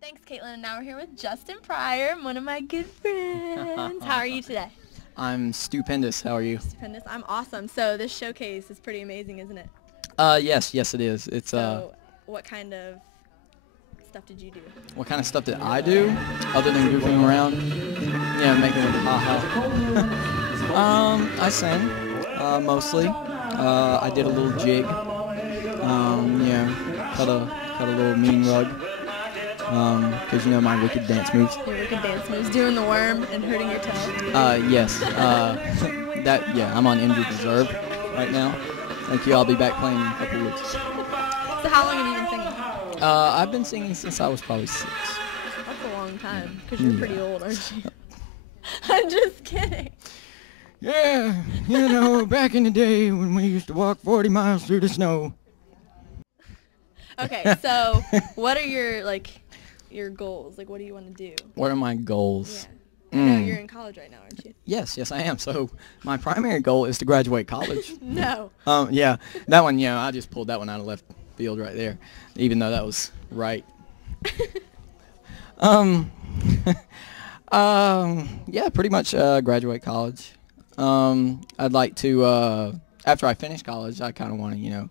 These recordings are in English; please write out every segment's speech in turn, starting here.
Thanks, Caitlin. And now we're here with Justin Pryor, one of my good friends. How are you today? I'm stupendous. How are you? Stupendous. I'm awesome. So this showcase is pretty amazing, isn't it? Yes, it is. It's So what kind of stuff did you do? what kind of stuff did I do other than goofing around? Yeah, making it ha-ha. I sang mostly. I did a little jig. Cut a little mean rug. Because you know my wicked dance moves. Your wicked dance moves, doing the worm and hurting your toe. Yes. I'm on injured reserve right now. Thank you. I'll be back playing in a couple weeks. So how long have you been singing? I've been singing since I was probably 6. That's a long time, because you're pretty old, aren't you? I'm just kidding. Yeah, back in the day when we used to walk 40 miles through the snow. Okay, so what are your goals? Like, what do you want to do? What are my goals? Yeah. I know you're in college right now, aren't you? Yes, I am. So my primary goal is to graduate college. No. Yeah, that one, I just pulled that one out of left field right there, even though that was right. Yeah, pretty much graduate college. I'd like to, after I finish college, I kind of want to,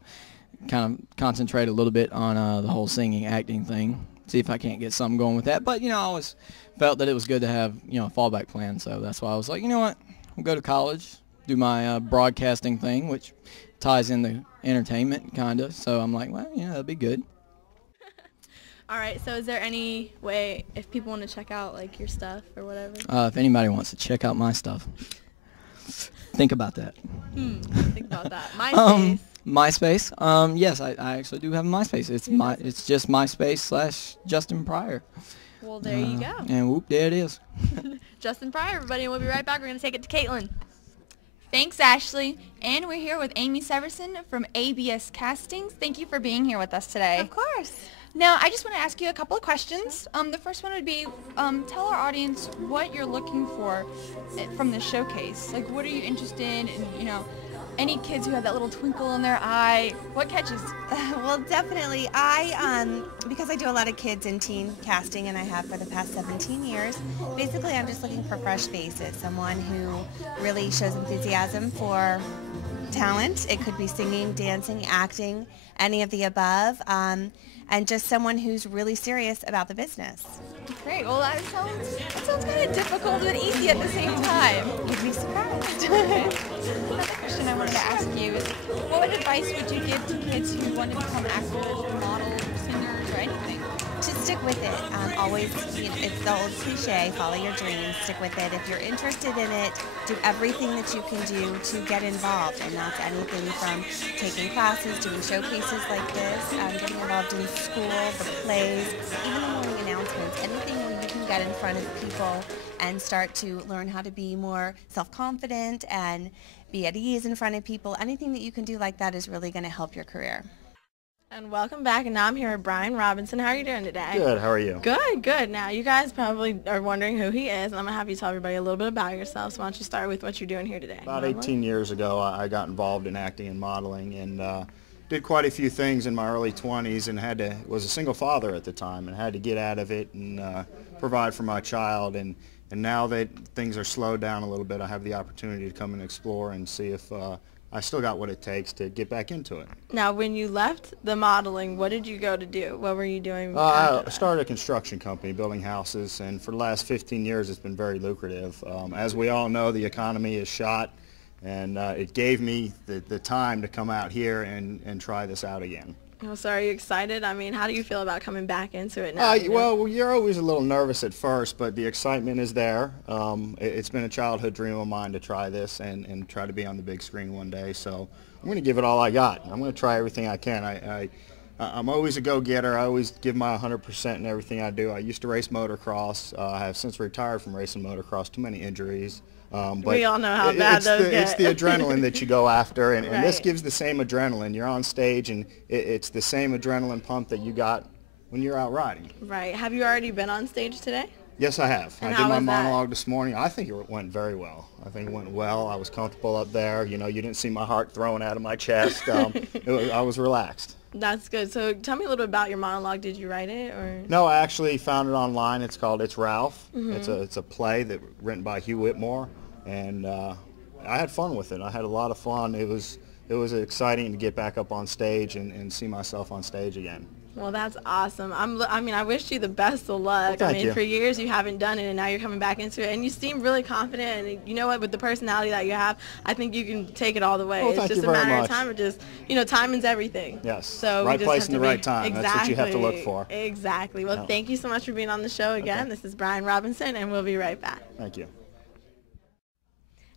kind of concentrate a little bit on the whole singing, acting thing, see if I can't get something going with that. But, I always felt that it was good to have, a fallback plan. So that's why I was like, you know what, I'll go to college, do my broadcasting thing, which ties in the entertainment, kind of. So I'm like, well, that'd be good. All right, so is there any way, if people want to check out, like, your stuff or whatever? If anybody wants to check out my stuff, think about that. Think about that. MySpace. MySpace. Yes, I actually do have a MySpace. It's just MySpace/Justin Pryor. Well, there you go. And whoop, there it is. Justin Pryor, everybody, and we'll be right back. We're going to take it to Caitlin. Thanks, Ashley. And we're here with Amy Severson from ABS Castings. Thank you for being here with us today. Of course. Now, I just want to ask you a couple of questions. The first one would be, tell our audience what you're looking for from the showcase. Like, what are you interested in? Any kids who have that little twinkle in their eye, what catches? Well, definitely. Because I do a lot of kids and teen casting, and I have for the past 17 years, basically I'm just looking for fresh faces, someone who really shows enthusiasm for talent. It could be singing, dancing, acting, any of the above, and just someone who's really serious about the business. Great. Well, that sounds kind of difficult and easy at the same time. You'd be surprised. Another question I wanted to ask you is, what advice would you give to kids who want to become actors or models or singers or anything? Just stick with it. Always, it's the old cliche, follow your dreams, stick with it. If you're interested in it, do everything that you can do to get involved. And that's anything from taking classes, doing showcases like this, getting involved in school, the plays, even the morning announcements, anything where you can get in front of people and start to learn how to be more self-confident and be at ease in front of people. Anything that you can do like that is really going to help your career. And welcome back, and now I'm here with Brian Robinson. How are you doing today? Good, how are you? Good. Now, you guys probably are wondering who he is, and I'm going to have you tell everybody a little bit about yourself. So why don't you start with what you're doing here today? About 18 years ago, I got involved in acting and modeling, and did quite a few things in my early 20s, and was a single father at the time, and had to get out of it and provide for my child. And now that things are slowed down a little bit, I have the opportunity to come and explore and see if I still got what it takes to get back into it. Now, when you left the modeling, what did you go to do? What were you doing? I started a construction company building houses, and for the last 15 years it's been very lucrative. As we all know, the economy is shot, and it gave me the time to come out here and try this out again. Oh, so are you excited? I mean, how do you feel about coming back into it now? Well, you're always a little nervous at first, but the excitement is there. It's been a childhood dream of mine to try this and try to be on the big screen one day. So I'm going to give it all I got. I'm going to try everything I can. I'm always a go-getter. I always give my 100% in everything I do. I used to race motocross. I have since retired from racing motocross. Too many injuries. But we all know how bad those get. It's the adrenaline that you go after, and Right. this gives the same adrenaline. You're on stage, and it's the same adrenaline pump that you got when you're out riding. Right. Have you already been on stage today? Yes, I have. And I how did my was that? monologue this morning. I think it went very well. I think it went well. I was comfortable up there. You know, you didn't see my heart thrown out of my chest. I was relaxed. That's good. So tell me a little bit about your monologue. Did you write it or? No, I actually found it online. It's called It's Ralph. Mm-hmm. It's a play that written by Hugh Whitmore, and I had fun with it. I had a lot of fun. It was exciting to get back up on stage and see myself on stage again. Well, that's awesome. I mean, I wish you the best of luck. Well, I thank mean, you. for years you haven't done it, and now you're coming back into it, and you seem really confident. And you know what? With the personality that you have, I think you can take it all the way. Well, It's thank just you a very matter much. of time. Or just, you know, timing's everything. Yes. So we Right just place have and to the right be- time. Exactly. That's what you have to look for. Exactly. Well, Yeah. thank you so much for being on the show again. Okay. This is Brian Robinson, and we'll be right back. Thank you.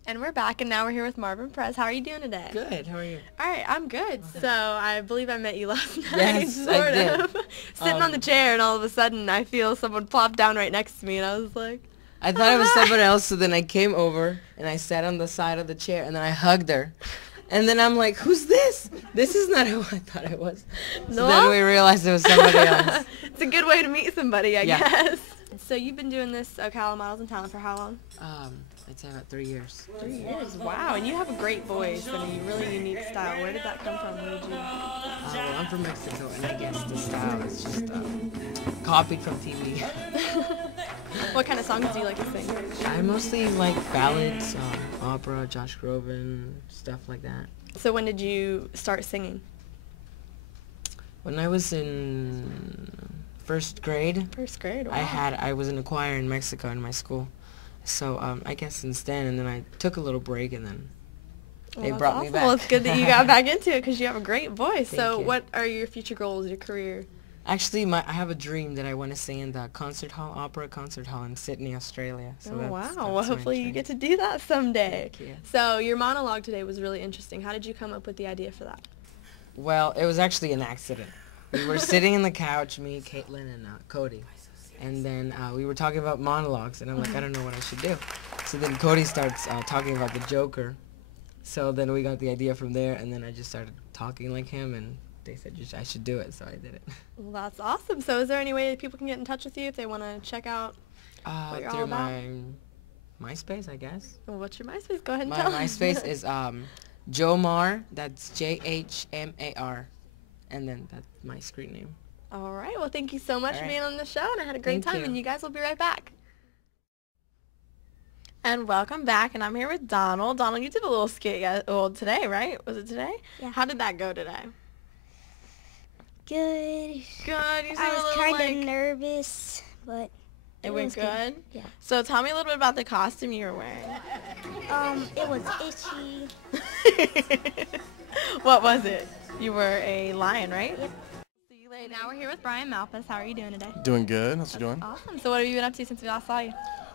And we're back, and now we're here with Marvin Perez. How are you doing today? Good. How are you? All right, I'm good. So I believe I met you last night, Yes, I sort did. of. Sitting on the chair, and all of a sudden I feel someone plop down right next to me, and I was like, I thought it was someone else, so then I came over and I sat on the side of the chair and then I hugged her. And then I'm like, who's this? This is not who I thought it was. So No? then we realized it was somebody else. it's a good way to meet somebody, I Yeah. guess. So you've been doing this Ocala Models in Talent for how long? I'd say about 3 years. 3 years. Wow, and you have a great voice and a really unique style. Where did that come from? Where did you? Well, I'm from Mexico, and I guess the style is just copied from TV. What kind of songs do you like to sing? I mostly like ballads, opera, Josh Groban, stuff like that. So when did you start singing? When I was in first grade, First grade. Wow. I was in a choir in Mexico in my school. So I guess since then, and then I took a little break, and then they that's brought me awesome. back. Well, it's good that you got back into it because you have a great voice. Thank So you. what are your future goals, your career? Actually, I have a dream that I want to sing in the opera concert hall in Sydney, Australia. So Oh, wow. that's Well, my hopefully you dream. get to do that someday. Thank you. So your monologue today was really interesting. How did you come up with the idea for that? Well, it was actually an accident. We were sitting in the couch, me, Caitlin, and Cody. And then we were talking about monologues, and I'm like, I don't know what I should do. So then Cody starts talking about the Joker. So then we got the idea from there, and then I just started talking like him, and they said I should do it, so I did it. Well, that's awesome. So is there any way that people can get in touch with you if they want to check out what you're all Through about? my MySpace, I guess. Well, what's your MySpace? Go ahead and My tell us. MySpace is Jomar, that's Jhmar, and then that's my screen name. All right. Well, thank you so much All for right. being on the show, and I had a great Thank time, you. and you guys will be right back. And welcome back, and I'm here with Donald. Donald, you did a little skit today, right? Was it today? Yeah. How did that go today? Good. Good. You seem I a was little kind of like nervous, but it went was good. Yeah. So tell me a little bit about the costume you were wearing. It was itchy. What was it? You were a lion, right? Yep. See you later. Now we're here with Brian Malpas. How are you doing today? Doing good. How's you doing? Awesome. So what have you been up to since we last saw you?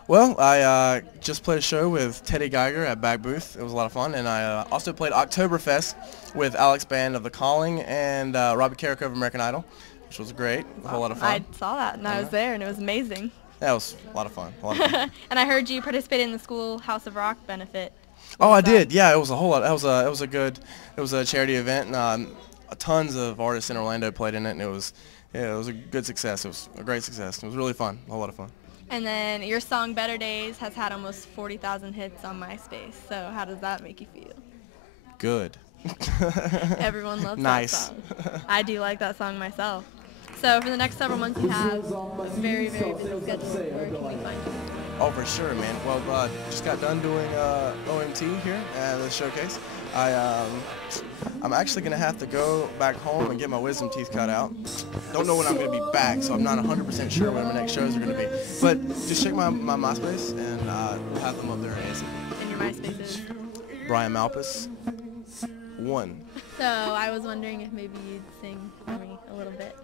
Well, I just played a show with Teddy Geiger at Back Booth. It was a lot of fun. And I also played Oktoberfest with Alex Band of The Calling and Robbie Carrico of American Idol, which was great. A whole lot of fun. I saw that, and I was there, and it was amazing. Yeah, it was a lot of fun. A lot of fun. And I heard you participated in the school House of Rock benefit. Oh, I did. Yeah, it was a whole lot. It was a charity event, and tons of artists in Orlando played in it, and it was a good success. It was a great success. It was really fun. A whole lot of fun. And then your song Better Days has had almost 40,000 hits on MySpace. So how does that make you feel? Good. Everyone loves Nice. that song. I do like that song myself. So for the next several months you have a very, very busy schedule. Where can we find you? Oh, for sure, man. Well, just got done doing OMT here at the showcase. I'm actually gonna have to go back home and get my wisdom teeth cut out. Don't know when I'm gonna be back, so I'm not 100% sure when my next shows are gonna be. But just check my MySpace, and we'll have them up there ASAP. And your MySpace is? Brian Malpas, 1, So I was wondering if maybe you'd sing for me a little bit.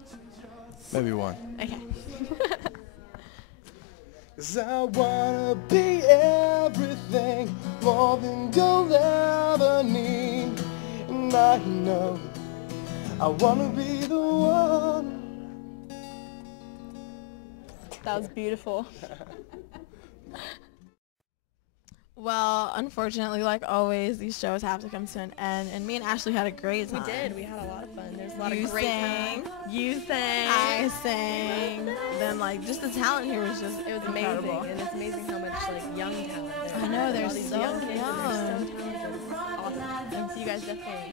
maybe 1. Okay. 'Cause I wanna be everything more than you'll ever need. And I know I wanna be the one. That was beautiful. Well, unfortunately, like always, these shows have to come to an end, and me and Ashley had a great We time. did. We had a lot of fun. There's a lot You of great sang. You sang. I sang. Then, like, just the talent here was just It was incredible. amazing, and it's amazing how much like young talent there is. I know, they're All these so young kids, and they're young. so talented. It's awesome. And so you guys definitely